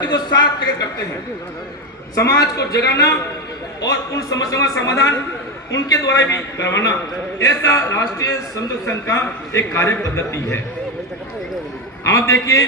को साथ लेकर करते हैं। समाज को जगाना और उन समस्याओं का समाधान उनके द्वारा भी करवाना, ऐसा राष्ट्रीय समन्वय संघ का एक कार्य पद्धति है। आप देखिए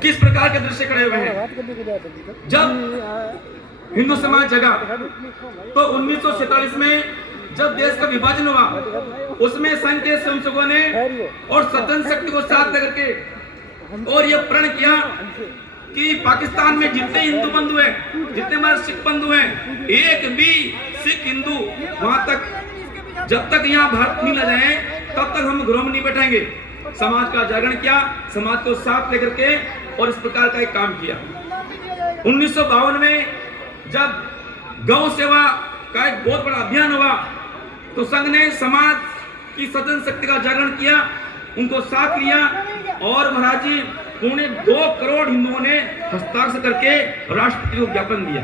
किस प्रकार के दृश्य खड़े हुए हैं। जब हिंदू समाज जगा तो 1947 में जब देश का विभाजन हुआ, उसमें संघ के स्वयंसेवकों ने और सदन शक्ति को साथ लेकर के और ये प्रण किया कि पाकिस्तान में जितने हिंदू बंधु हैं, जितने हमारे सिख बंधु हैं, एक भी सिख हिंदू वहां तक जब तक यहाँ भारत नहीं ले जाए तब तक हम घरों में नहीं बैठेंगे। समाज का जागरण किया, समाज को साथ लेकर के और इस प्रकार का एक काम किया। 1952 में जब गौ सेवा का एक बहुत बड़ा अभियान हुआ तो संघ ने समाज की सदन शक्ति का जागरण किया, उनको साथ लिया और महाराज जी 2 करोड़ हिंदुओं ने हस्ताक्षर करके राष्ट्रपति को ज्ञापन दिया।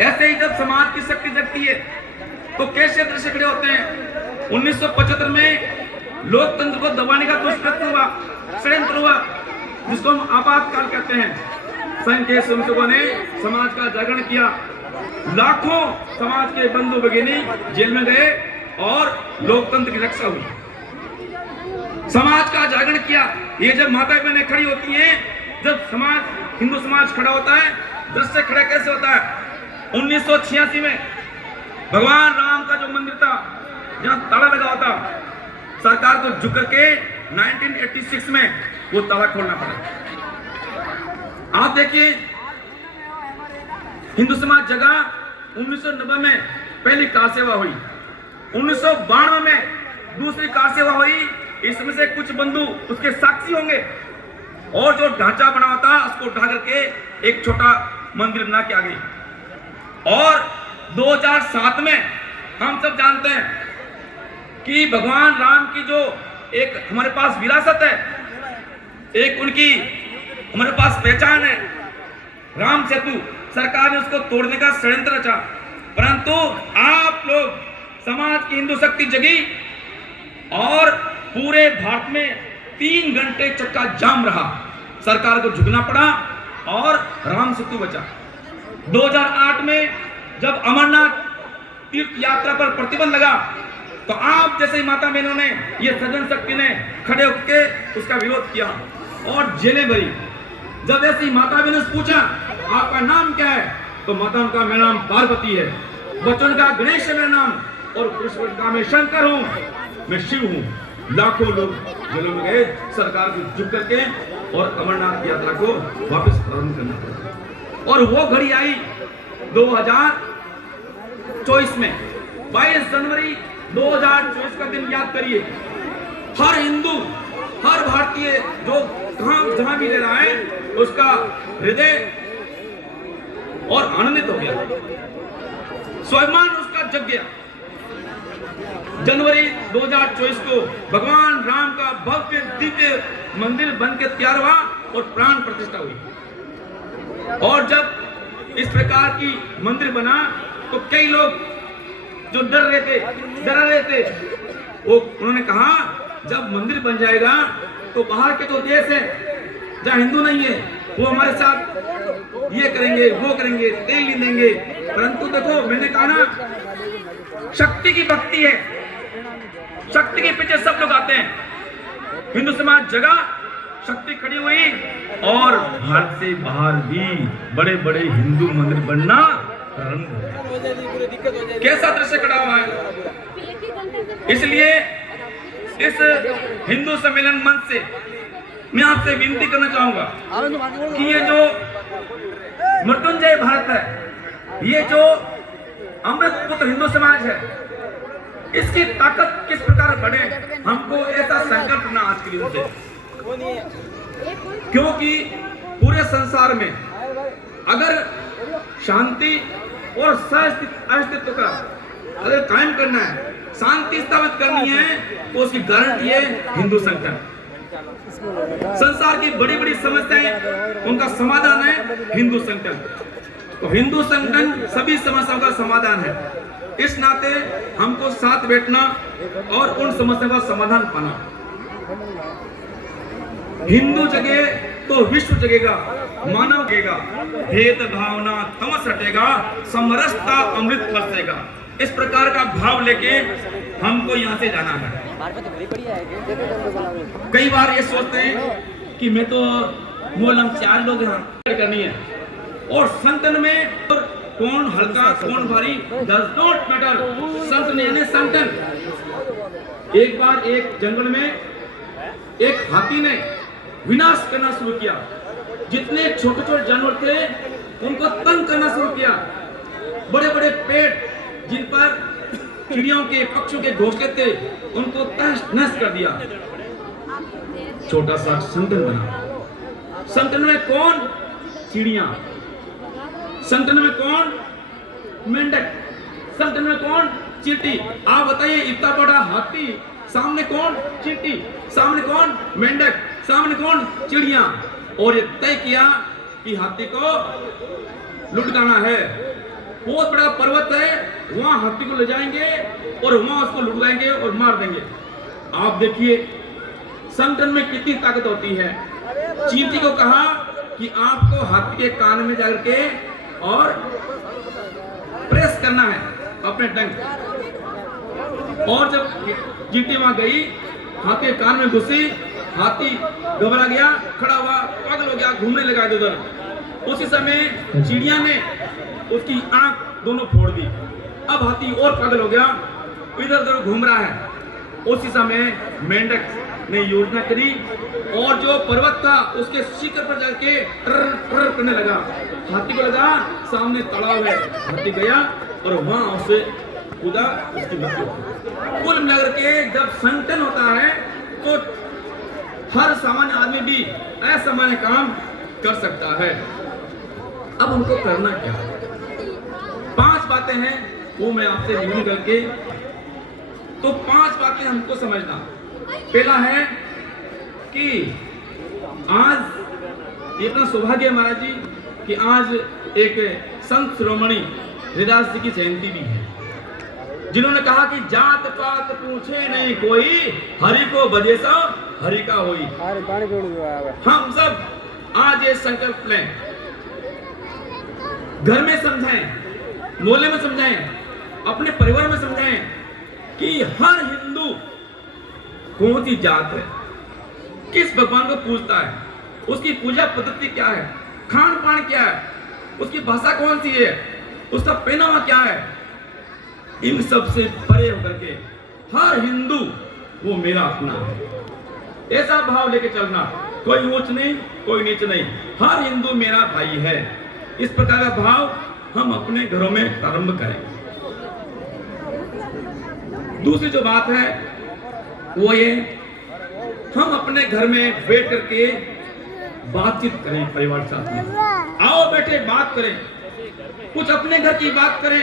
ऐसे ही जब समाज की शक्ति जगती है तो कैसे दृश्य खड़े होते हैं। 1975 में लोकतंत्र को दबाने का दुष्प्रयत्न हुआ, षड्यंत्र हुआ, जिसको हम आपातकाल कहते हैं। संघ के स्वयंसेवकों ने समाज का जागरण किया, लाखों समाज के बंधु भगिनी जेल में गए और लोकतंत्र की रक्षा हुई। समाज का जागरण किया। ये जब माता बहनें खड़ी होती हैं, जब समाज हिंदू समाज खड़ा होता है, दृश्य खड़ा कैसे होता है। 1986 में भगवान राम का जो मंदिर था, जहां ताला लगा होता, सरकार को झुक करके 1986 में वो ताला खोलना पड़ा। आप देखिए हिंदू समाज जगा। 1990 में पहली कार सेवा हुई, 1992 में दूसरी कार सेवा हुई। इसमें से कुछ बंधु उसके साक्षी होंगे और जो ढांचा बना हुआ था उसको ढा करके एक छोटा मंदिर बना के आ गई। और 2007 में हम सब जानते हैं कि भगवान राम की जो एक हमारे पास विरासत है, एक उनकी हमारे पास पहचान है, राम सेतु, सरकार ने उसको तोड़ने का षड्यंत्र रचा। परंतु आप लोग समाज की हिंदू शक्ति जगी और पूरे भारत में 3 घंटे चक्का जाम रहा, सरकार को झुकना पड़ा और राम सेतु बचा। 2008 में जब अमरनाथ तीर्थ यात्रा पर प्रतिबंध लगा तो आप जैसे माता बहनों ने, ये सदन शक्ति ने खड़े होकर उसका विरोध किया और जेलें भरी। जब ऐसी माता बहनों से पूछा आपका नाम क्या है, तो माता का मेरा नाम पार्वती है, बच्चों का गणेश है मेरा नाम, और पुरुष का मैं शंकर हूँ, मैं शिव हूँ। लाखों लोग जेलों में गए, सरकार को झुक करके और अमरनाथ यात्रा को वापस प्रारंभ करना पड़ा। और वो घड़ी आई 2024 में, 22 जनवरी 2024 का दिन याद करिए। हर हिंदू, हर भारतीय जो जहां भी ले रहा है, उसका हृदय और आनंदित हो गया, स्वाभिमान उसका जग गया। जनवरी 2024 को भगवान राम का भव्य दिव्य मंदिर बनकर तैयार हुआ और प्राण प्रतिष्ठा हुई। और जब इस प्रकार की मंदिर बना तो कई लोग जो डरा रहे थे, वो उन्होंने कहा जब मंदिर बन जाएगा तो बाहर के जो देश है जहाँ हिंदू नहीं है, वो हमारे साथ ये करेंगे, वो करेंगे, तेल नहीं देंगे। परंतु देखो, मैंने कहा ना, शक्ति की भक्ति है, शक्ति के पीछे सब लोग आते हैं। हिंदू समाज जगा, शक्ति खड़ी हुई और भारत से बाहर भी बड़े बड़े हिंदू मंदिर बनना प्रारंभ हो। कैसा दृश्य खड़ा हुआ है। इसलिए इस हिंदू सम्मेलन मंच से मैं आपसे विनती करना चाहूंगा कि ये जो मृत्युंजय भारत है, ये जो अमृत पुत्र हिंदू समाज है, इसकी ताकत किस प्रकार बढ़े, हमको ऐसा संकल्प करना आज के दिन से। क्योंकि पूरे संसार में अगर शांति और अस्तित्व का अगर कायम करना है, शांति स्थापित करनी है, तो उसकी गारंटी है हिंदू संगठन। संसार की बड़ी बड़ी समस्याएं, उनका समाधान है हिंदू संगठन। तो हिंदू संगठन सभी समस्याओं का समाधान है। इस नाते हमको साथ बैठना और उन समस्याओं का समाधान पाना। हिंदू जगे तो विश्व जगेगा, मानव जगेगा, भेद भावना तमस हटेगा, समरसता अमृत बरसेगा। इस प्रकार का भाव लेके हमको यहाँ से जाना है। कई बार ये सोचते हैं कि मैं तो बोल हम 4 लोग यहाँ करनी है, और संतन में कौन हल्का कौन भारी डज नॉट मैटर। संत यानी संतन। एक बार एक जंगल में एक हाथी ने विनाश करना शुरू किया। जितने छोटे छोटे जानवर थे उनको तंग करना शुरू किया। बड़े बड़े पेड़ जिन पर चिड़ियों के पक्षियों के घोंसले थे उनको तहस नहस कर दिया। छोटा सा संतन बना। संतन में कौन? चिड़िया। संतन में कौन? मेंढक। संतन में कौन? चींटी। आप बताइए, इतना बड़ा हाथी, सामने कौन? चींटी। सामने कौन? मेंढक। सामने कौन? चिड़िया। और ये तय किया कि हाथी को लुढ़काना है। बहुत बड़ा पर्वत है, वहां हाथी को ले जाएंगे और वहां उसको लुढ़काएंगे और मार देंगे। आप देखिए संतन में कितनी ताकत होती है। चींटी को कहा कि आपको हाथी के कान में जाकर के और प्रेस करना है अपने डंक। और जब चींटी वहां गई, हाथी के कान में घुसी, हाथी घबरा गया, खड़ा हुआ, पागल हो गया, घूमने लगा इधर। उसी समय चिड़िया ने उसकी आंख दोनों फोड़ दी। अब हाथी और पागल हो गया, इधर उधर घूम रहा है। उसी समय मेंढक ने योजना करी और जो पर्वत था उसके शिखर पर जाके ट्र करने लगा। हाथी को लगा सामने तालाब है। हाथी गया और वहां उसे कूदा, उसकी मृत्यु हो। कुल मिलाकर के जब संतन होता है तो हर सामान्य आदमी भी असामान्य काम कर सकता है। अब हमको करना क्या है? 5 बातें हैं, वो मैं आपसे रिव्यू करके, तो 5 बातें हमको समझना। पहला है कि आज ये अपना सौभाग्य है महाराज जी कि आज एक संत शिरोमणि हरिदास जी की जयंती भी है, जिन्होंने कहा कि जात पात पूछे नहीं कोई, हरि को भजे सब हरि का होई। हम सब आज ये संकल्प लें, घर में समझाएं, मोहल्ले में समझाएं, अपने परिवार में समझाएं कि हर हिंदू कौन सी जात है, किस भगवान को पूजता है, उसकी पूजा पद्धति क्या है, खान पान क्या है, उसकी भाषा कौन सी है, उसका पहनावा क्या है। इन सब से परे होकर के हर हिंदू वो मेरा अपना है, ऐसा भाव लेके चलना। कोई ऊंच नहीं, कोई नीच नहीं, हर हिंदू मेरा भाई है। इस प्रकार का भाव हम अपने घरों में प्रारंभ करें। दूसरी जो बात है वो ये, हम अपने घर में बैठ करके बातचीत करें परिवार के साथ में। आओ बैठे बात करें, कुछ अपने घर की बात करें,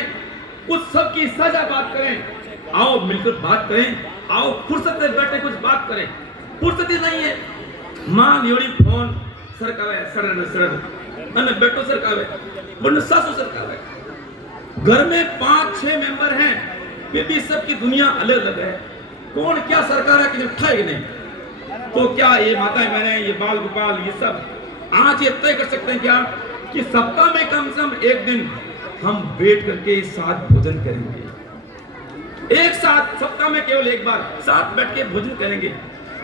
कुछ सबकी साझा बात करें। आओ मिलकर बात करें, आओ फुर्सत से बैठे कुछ बात करें। फुर्सत ही नहीं है, मां लियोड़ी फोन सरकावे सरन सरन અને બેટો સરકાવે બને સાસુ સરકાવે। घर में 5-6 मेंबर हैं, फिर भी सबकी दुनिया अलग अलग है। कौन क्या सरकार है कि उठाएगी नहीं, तो क्या ये माताएं बहनें, ये बाल गोपाल, ये सब आज ये तय कर सकते हैं क्या कि सप्ताह में कम से कम एक दिन हम बैठ करके साथ भोजन करेंगे। एक साथ सप्ताह में केवल एक बार साथ बैठ के भोजन करेंगे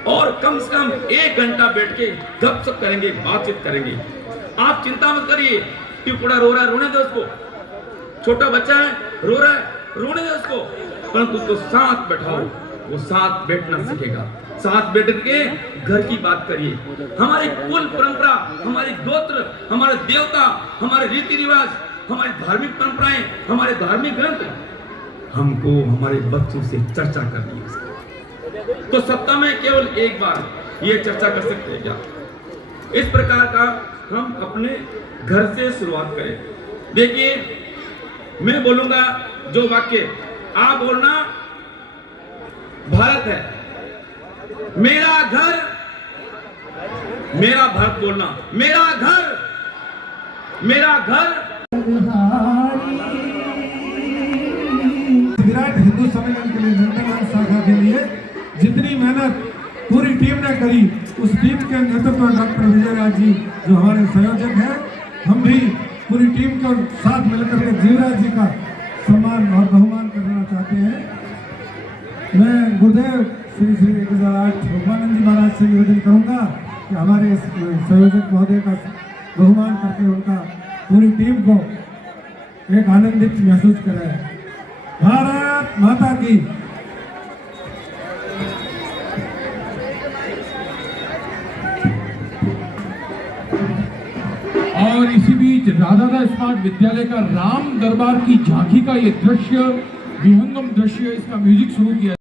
और कम से कम 1 घंटा बैठ के गपशप करेंगे, बातचीत करेंगे। आप चिंता मत करिए, टिपुड़ा रो रहा है, रोने दो उसको। छोटा बच्चा है, रो रहा है, रोने दो उसको, परंतु उसको साथ बैठाओ, वो साथ बैठना सीखेगा। साथ बैठ के घर की बात करिए। हमारी कुल परंपरा, हमारी गोत्र, हमारे देवता, हमारे रीति रिवाज, हमारी धार्मिक परंपराएं, हमारे धार्मिक ग्रंथ, हमको हमारे बच्चों से चर्चा करनी है। तो सप्ताह में केवल एक बार ये चर्चा कर सकते हैं क्या? इस प्रकार का हम अपने घर से शुरुआत करें। देखिए, मैं बोलूंगा जो वाक्य, आप बोलना भारत है मेरा घर, मेरा भारत बोलना, मेरा घर, मेरा घर। विराट हिंदू सम्मेलन के लिए नंदनवन शाखा के लिए जितनी मेहनत पूरी टीम ने करी, उस टीम के नेतृत्व डॉक्टर विजय राज जी जो हमारे संयोजक हैं, हम भी पूरी टीम के साथ मिलकर के जीवराज जी का सम्मान और बहुमान करना चाहते हैं। मैं गुरुदेव श्री श्री 1008 भगवानंद जी महाराज से निवेदन करूंगा कि हमारे इस संयोजक महोदय का बहुमान करके उनका पूरी टीम को एक आनंदित महसूस कराए। भारत माता की। और इसी बीच राधादास स्मार्ट विद्यालय का राम दरबार की झांकी का ये दृश्य, विहंगम दृश्य, इसका म्यूजिक शुरू किया।